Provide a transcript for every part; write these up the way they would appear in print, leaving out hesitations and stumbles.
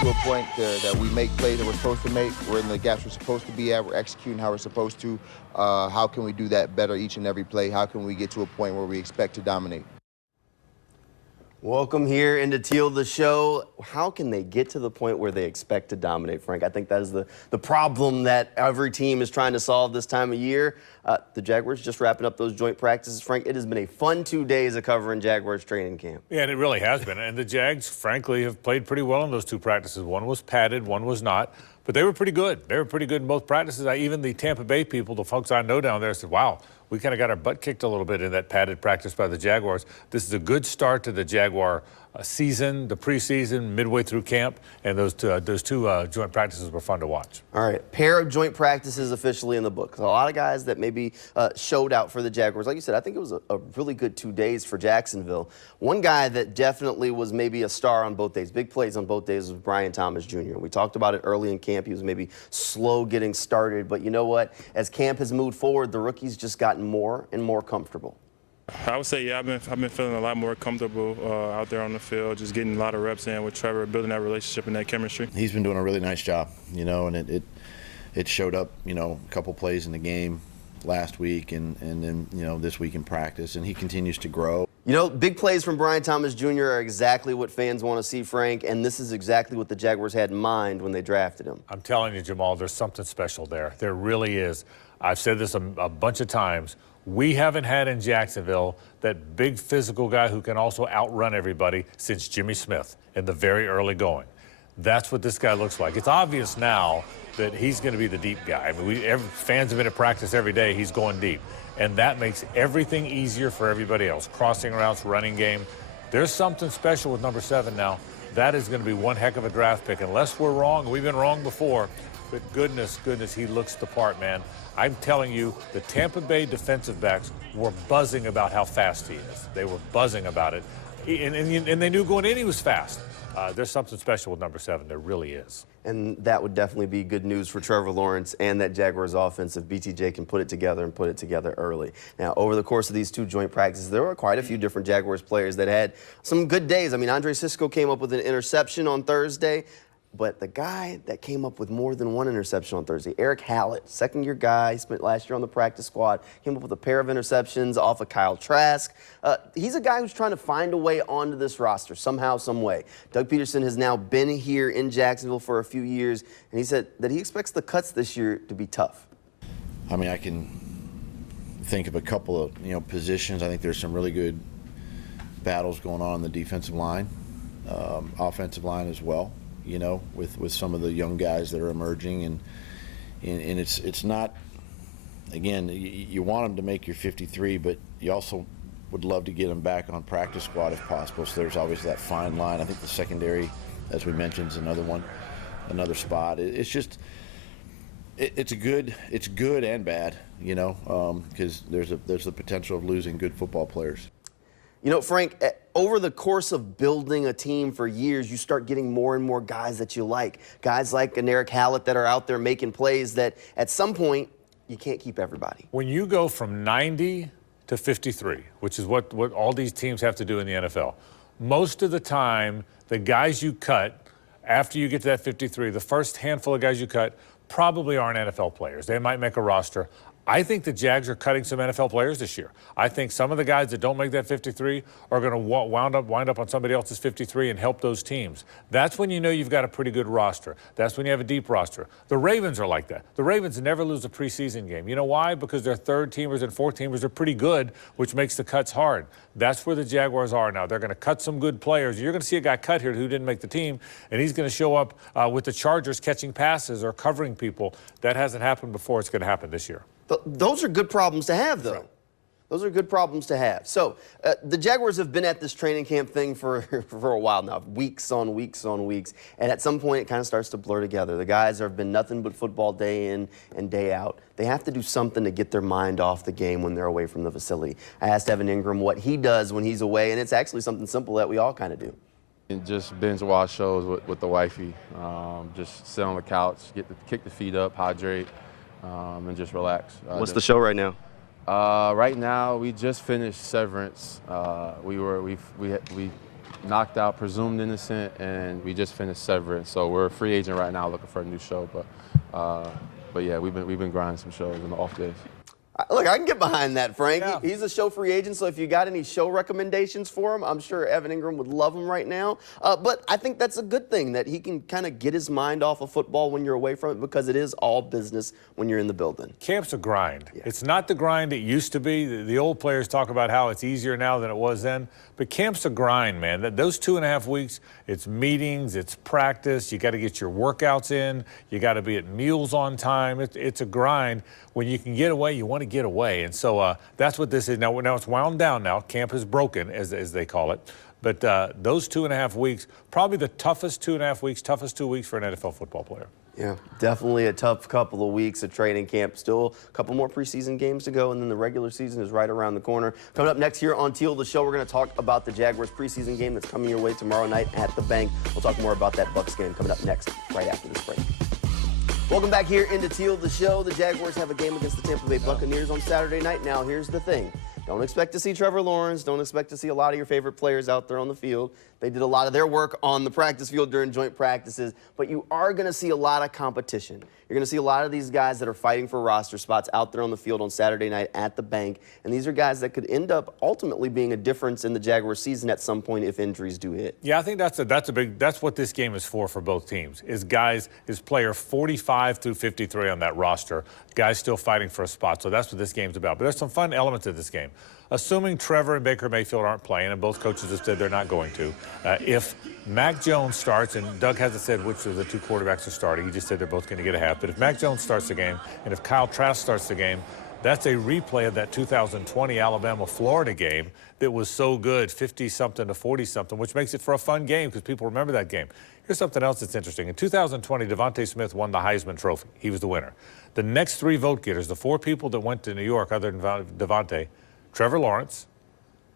to a point that we make plays that we're supposed to make. We're in the gaps we're supposed to be at. We're executing how we're supposed to. How can we do that better each and every play? How can we get to a point where we expect to dominate? Welcome here into Teal The Show. How can they get to the point where they expect to dominate, Frank? I think that is the problem that every team is trying to solve this time of year. The Jaguars just wrapping up those joint practices. Frank, it has been a fun 2 days of covering Jaguars training camp. Yeah, and it really has been. And the Jags, frankly, have played pretty well in those two practices. One was padded, one was not. But they were pretty good. They were pretty good in both practices. Even the Tampa Bay people, the folks I know down there, said, wow, we kind of got our butt kicked a little bit in that padded practice by the Jaguars. This is a good start to the Jaguar season, the preseason, midway through camp, and those two joint practices were fun to watch. All right, pair of joint practices officially in the book. So a lot of guys that maybe showed out for the Jaguars. Like you said, I think it was a really good 2 days for Jacksonville. One guy that definitely was maybe a star on both days, big plays on both days, was Brian Thomas Jr. We talked about it early in camp. He was maybe slow getting started, but you know what? As camp has moved forward, the rookie's just gotten more and more comfortable. I would say, yeah, I've been feeling a lot more comfortable out there on the field, just getting a lot of reps in with Trevor, building that relationship and that chemistry. He's been doing a really nice job, you know, and it showed up, you know, a couple plays in the game last week and then, you know, this week in practice, and he continues to grow. You know, big plays from Brian Thomas Jr. are exactly what fans want to see, Frank, and this is exactly what the Jaguars had in mind when they drafted him. I'm telling you, Jamal, there's something special there. There really is. I've said this a bunch of times. We haven't had in Jacksonville that big physical guy who can also outrun everybody since Jimmy Smith in the very early going. That's what this guy looks like. It's obvious now that he's going to be the deep guy. I mean, fans have been at practice every day. He's going deep. And that makes everything easier for everybody else. Crossing routes, running game. There's something special with number 7 now. That is going to be one heck of a draft pick. Unless we're wrong, we've been wrong before. But goodness, he looks the part, man. I'm telling you, the Tampa Bay defensive backs were buzzing about how fast he is. They were buzzing about it. And they knew going in he was fast. There's something special with number 7. There really is. And that would definitely be good news for Trevor Lawrence and that Jaguars offense if BTJ can put it together and put it together early. Now, over the course of these two joint practices, there were quite a few different Jaguars players that had some good days. I mean, Andre Cisco came up with an interception on Thursday. But the guy that came up with more than one interception on Thursday, Eric Hallett, second-year guy, spent last year on the practice squad, came up with a pair of interceptions off of Kyle Trask. He's a guy who's trying to find a way onto this roster somehow, some way. Doug Peterson has now been here in Jacksonville for a few years, and he said that he expects the cuts this year to be tough. I mean, I can think of a couple of, you know, positions. I think there's some really good battles going on the defensive line, offensive line as well. You know, with some of the young guys that are emerging, and it's not, again, you want them to make your 53, but you also would love to get them back on practice squad if possible. So there's always that fine line. I think the secondary, as we mentioned, is another one, another spot. It's just, it's good and bad, you know, because there's the potential of losing good football players. You know, Frank, over the course of building a team for years, you start getting more and more guys that you like. Guys like an Eric Hallett that are out there making plays that at some point you can't keep everybody. When you go from 90 to 53, which is what all these teams have to do in the NFL, most of the time the guys you cut after you get to that 53, the first handful of guys you cut probably aren't NFL players. They might make a roster. I think the Jags are cutting some NFL players this year. I think some of the guys that don't make that 53 are going to wind up on somebody else's 53 and help those teams. That's when you know you've got a pretty good roster. That's when you have a deep roster. The Ravens are like that. The Ravens never lose a preseason game. You know why? Because their third teamers and fourth teamers are pretty good, which makes the cuts hard. That's where the Jaguars are now. They're going to cut some good players. You're going to see a guy cut here who didn't make the team, and he's going to show up with the Chargers catching passes or covering people. That hasn't happened before. It's going to happen this year. Those are good problems to have, though. Right. Those are good problems to have. So the Jaguars have been at this training camp thing for a while now, weeks on weeks on weeks. And at some point, it kind of starts to blur together. The guys have been nothing but football day in and day out. They have to do something to get their mind off the game when they're away from the facility. I asked Evan Ingram what he does when he's away, and it's actually something simple that we all kind of do. And just binge watch shows with the wifey. Just sit on the couch, kick the feet up, hydrate. And just relax. What's the show right now? Right now, we just finished Severance. We knocked out presumed innocent, and we just finished Severance. So we're a free agent right now looking for a new show. But yeah, we've been grinding some shows in the off days. Look, I can get behind that, Frank. Yeah. He's a show free agent, so if you got any show recommendations for him, I'm sure Evan Ingram would love him right now. But I think that's a good thing, that he can kind of get his mind off of football when you're away from it, because it is all business when you're in the building. Camp's a grind. Yeah. It's not the grind it used to be. The old players talk about how it's easier now than it was then. But camp's a grind, man. Those 2.5 weeks, it's meetings, it's practice. You got to get your workouts in. You got to be at meals on time. It's a grind. When you can get away, you want to get away. And so that's what this is. Now it's wound down now. Camp is broken, as they call it. But those 2.5 weeks, probably the toughest 2.5 weeks, toughest 2 weeks for an NFL football player. Yeah, definitely a tough couple of weeks of training camp. Still a couple more preseason games to go, and then the regular season is right around the corner. Coming up next here on Teal The Show, we're going to talk about the Jaguars preseason game that's coming your way tomorrow night at the Bank. We'll talk more about that Bucs game coming up next, right after this break. Welcome back here into Teal The Show. The Jaguars have a game against the Tampa Bay Buccaneers on Saturday night. Now, here's the thing. Don't expect to see Trevor Lawrence. Don't expect to see a lot of your favorite players out there on the field. They did a lot of their work on the practice field during joint practices, but you are going to see a lot of competition. You're going to see a lot of these guys that are fighting for roster spots out there on the field on Saturday night at the Bank, and these are guys that could end up ultimately being a difference in the Jaguars season at some point if injuries do hit. Yeah, I think that's what this game is for both teams. Is player 45 through 53 on that roster, guys still fighting for a spot. So that's what this game's about. But there's some fun elements of this game. Assuming Trevor and Baker Mayfield aren't playing, and both coaches have said they're not going to, if Mac Jones starts, and Doug hasn't said which of the two quarterbacks are starting, he just said they're both going to get a half, but if Mac Jones starts the game, and if Kyle Trask starts the game, that's a replay of that 2020 Alabama-Florida game that was so good, 50-something to 40-something, which makes it for a fun game because people remember that game. Here's something else that's interesting. In 2020, Devontae Smith won the Heisman Trophy. He was the winner. The next three vote getters, the four people that went to New York other than Devontae, Trevor Lawrence,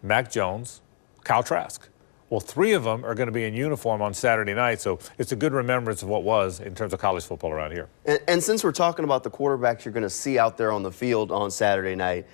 Mac Jones, Kyle Trask. Well, three of them are going to be in uniform on Saturday night, so it's a good remembrance of what was in terms of college football around here. And since we're talking about the quarterbacks you're going to see out there on the field on Saturday night,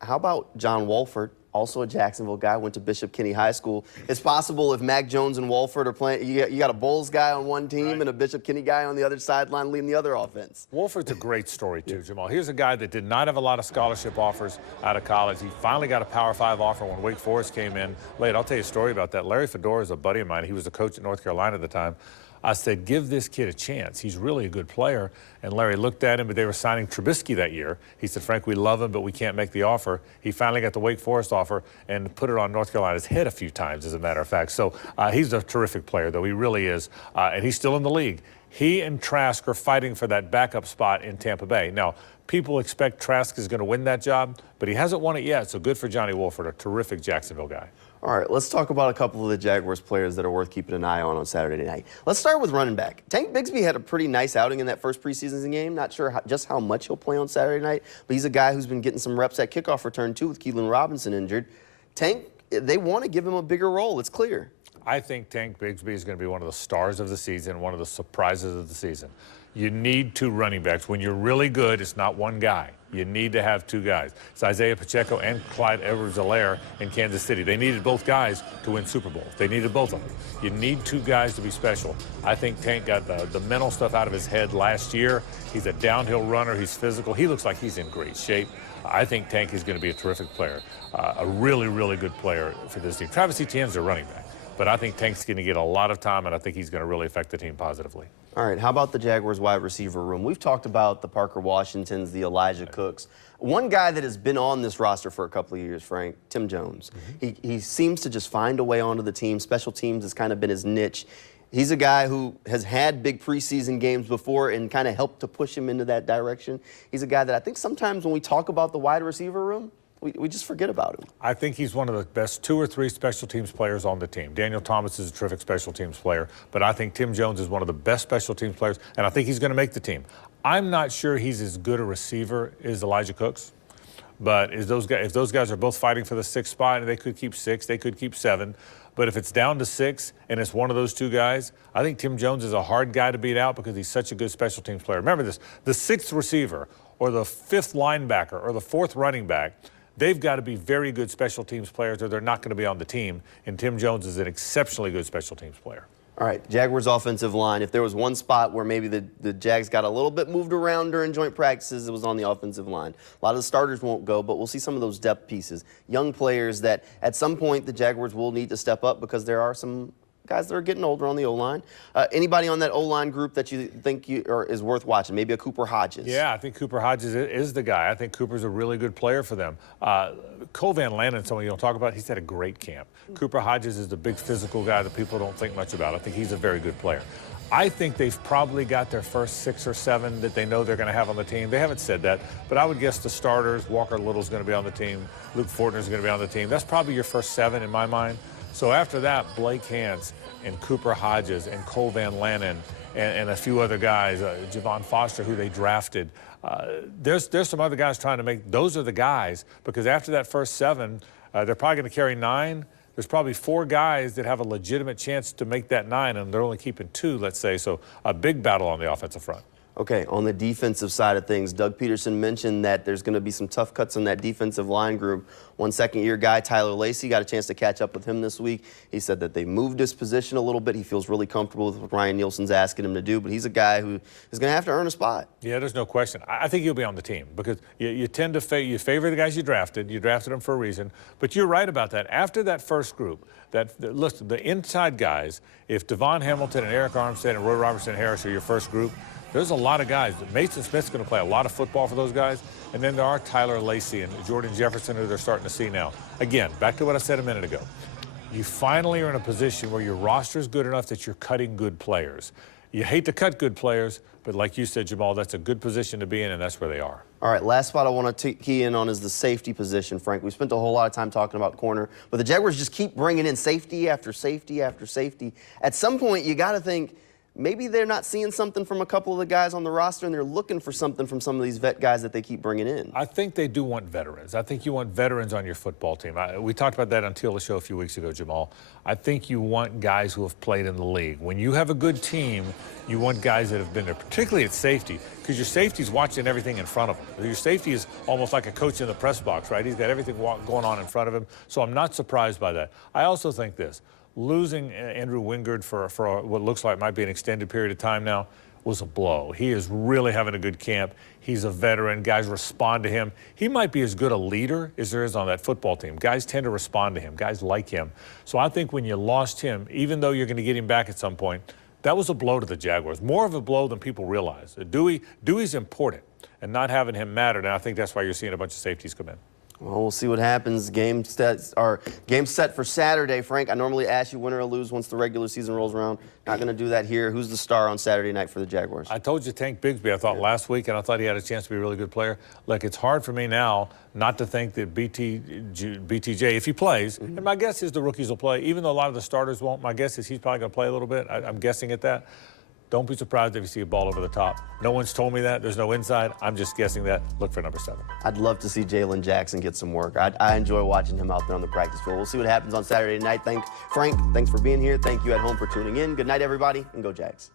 how about John Wolford, also a Jacksonville guy, went to Bishop Kenny High School. It's possible if Mac Jones and Wolford are playing, you got a Bulls guy on one team and a Bishop Kenny guy on the other sideline leading the other offense. Wolford's a great story, too, Jamal. Here's a guy that did not have a lot of scholarship offers out of college. He finally got a Power 5 offer when Wake Forest came in late. I'll tell you a story about that. Larry Fedora is a buddy of mine. He was the coach at North Carolina at the time. I said, give this kid a chance. He's really a good player. And Larry looked at him, but they were signing Trubisky that year. He said, Frank, we love him, but we can't make the offer. He finally got the Wake Forest offer and put it on North Carolina's head a few times, as a matter of fact. So he's a terrific player, though. He really is. And he's still in the league. He and Trask are fighting for that backup spot in Tampa Bay. Now, people expect Trask is going to win that job, but he hasn't won it yet. So good for Johnny Wolford, a terrific Jacksonville guy. All right, let's talk about a couple of the Jaguars players that are worth keeping an eye on Saturday night. Let's start with running back. Tank Bigsby had a pretty nice outing in that first preseason game. Not sure just how much he'll play on Saturday night, but he's a guy who's been getting some reps at kickoff return, too, with Keelan Robinson injured. Tank, they want to give him a bigger role. It's clear. I think Tank Bigsby is going to be one of the stars of the season, one of the surprises of the season. You need two running backs. When you're really good, it's not one guy. You need to have two guys. It's Isaiah Pacheco and Clyde Edwards-Helaire in Kansas City. They needed both guys to win Super Bowls. They needed both of them. You need two guys to be special. I think Tank got the mental stuff out of his head last year. He's a downhill runner. He's physical. He looks like he's in great shape. I think Tank is going to be a terrific player, a really, really good player for this team. Travis Etienne's a running back, but I think Tank's going to get a lot of time, and I think he's going to really affect the team positively. All right, how about the Jaguars wide receiver room? We've talked about the Parker Washingtons, the Elijah Cooks. One guy that has been on this roster for a couple of years, Frank, Tim Jones. He seems to just find a way onto the team. Special teams has kind of been his niche. He's a guy who has had big preseason games before and kind of helped to push him into that direction. He's a guy that I think sometimes when we talk about the wide receiver room, we just forget about him. I think he's one of the best 2 or 3 special teams players on the team. Daniel Thomas is a terrific special teams player, but I think Tim Jones is one of the best special teams players, and I think he's going to make the team. I'm not sure he's as good a receiver as Elijah Cooks, but if those guys are both fighting for the 6th spot, and they could keep 6, they could keep 7, but if it's down to 6 and it's one of those 2 guys, I think Tim Jones is a hard guy to beat out because he's such a good special teams player. Remember this, the 6th receiver or the 5th linebacker or the 4th running back, they've got to be very good special teams players or they're not going to be on the team. And Tim Jones is an exceptionally good special teams player. All right, Jaguars offensive line. If there was one spot where maybe the Jags got a little bit moved around during joint practices, it was on the offensive line. A lot of the starters won't go, but we'll see some of those depth pieces. Young players that at some point the Jaguars will need to step up because there are some guys that are getting older on the O-line. Anybody on that O-line group that you think is worth watching? Maybe a Cooper Hodges? Yeah, I think Cooper Hodges is the guy. I think Cooper's a really good player for them. Cole Van Lanen, someone you don't talk about, he's had a great camp. Cooper Hodges is the big physical guy that people don't think much about. I think he's a very good player. I think they've probably got their first 6 or 7 that they know they're going to have on the team. They haven't said that, but I would guess the starters, Walker Little's going to be on the team, Luke Fortner's going to be on the team. That's probably your first 7 in my mind. So after that, Blake Hance and Cooper Hodges and Cole Van Lanen and a few other guys, Javon Foster, who they drafted. There's some other guys trying to make, those are the guys, because after that first 7, they're probably going to carry 9. There's probably 4 guys that have a legitimate chance to make that 9, and they're only keeping 2, let's say. So a big battle on the offensive front. Okay, on the defensive side of things, Doug Peterson mentioned that there's going to be some tough cuts on that defensive line group. One second-year guy, Tyler Lacey, got a chance to catch up with him this week. He said that they moved his position a little bit. He feels really comfortable with what Ryan Nielsen's asking him to do, but he's a guy who is going to have to earn a spot. Yeah, there's no question. I think he'll be on the team because you tend to favor the guys you drafted. You drafted them for a reason. But you're right about that. After that first group, listen, the inside guys, if Devon Hamilton and Eric Armstead and Roy Robertson Harris are your first group, there's a lot of guys. Mason Smith's going to play a lot of football for those guys. And then there are Tyler Lacey and Jordan Jefferson, who they're starting to see now. Again, back to what I said a minute ago. You finally are in a position where your roster is good enough that you're cutting good players. You hate to cut good players, but like you said, Jamal, that's a good position to be in, and that's where they are. All right, last spot I want to key in on is the safety position, Frank. We spent a whole lot of time talking about corner, but the Jaguars just keep bringing in safety after safety after safety. At some point, you got to think, maybe they're not seeing something from a couple of the guys on the roster, and they're looking for something from some of these vet guys that they keep bringing in. I think they do want veterans. I think you want veterans on your football team. We talked about that on Teal The Show a few weeks ago, Jamal. I think you want guys who have played in the league. When you have a good team, you want guys that have been there, particularly at safety, because your safety's watching everything in front of him. Your safety is almost like a coach in the press box, right? He's got everything going on in front of him, so I'm not surprised by that. I also think this. Losing Andrew Wingard for what looks like might be an extended period of time now was a blow. He is really having a good camp. He's a veteran. Guys respond to him. He might be as good a leader as there is on that football team. Guys tend to respond to him. Guys like him. So I think when you lost him, even though you're going to get him back at some point, that was a blow to the Jaguars. More of a blow than people realize. Dewey's important, and not having him mattered, and I think that's why you're seeing a bunch of safeties come in. Well, we'll see what happens. Game set for Saturday, Frank. I normally ask you win or lose once the regular season rolls around. Not going to do that here. Who's the star on Saturday night for the Jaguars? I told you Tank Bigsby, I thought last week, and I thought he had a chance to be a really good player. Look, it's hard for me now not to think that BTJ, if he plays, and my guess is the rookies will play, even though a lot of the starters won't, my guess is he's probably going to play a little bit. I'm guessing at that. Don't be surprised if you see a ball over the top. No one's told me that. There's no inside. I'm just guessing that. Look for number 7. I'd love to see Jalen Jackson get some work. I enjoy watching him out there on the practice field. We'll see what happens on Saturday night. Frank, thanks for being here. Thank you at home for tuning in. Good night, everybody, and go Jags.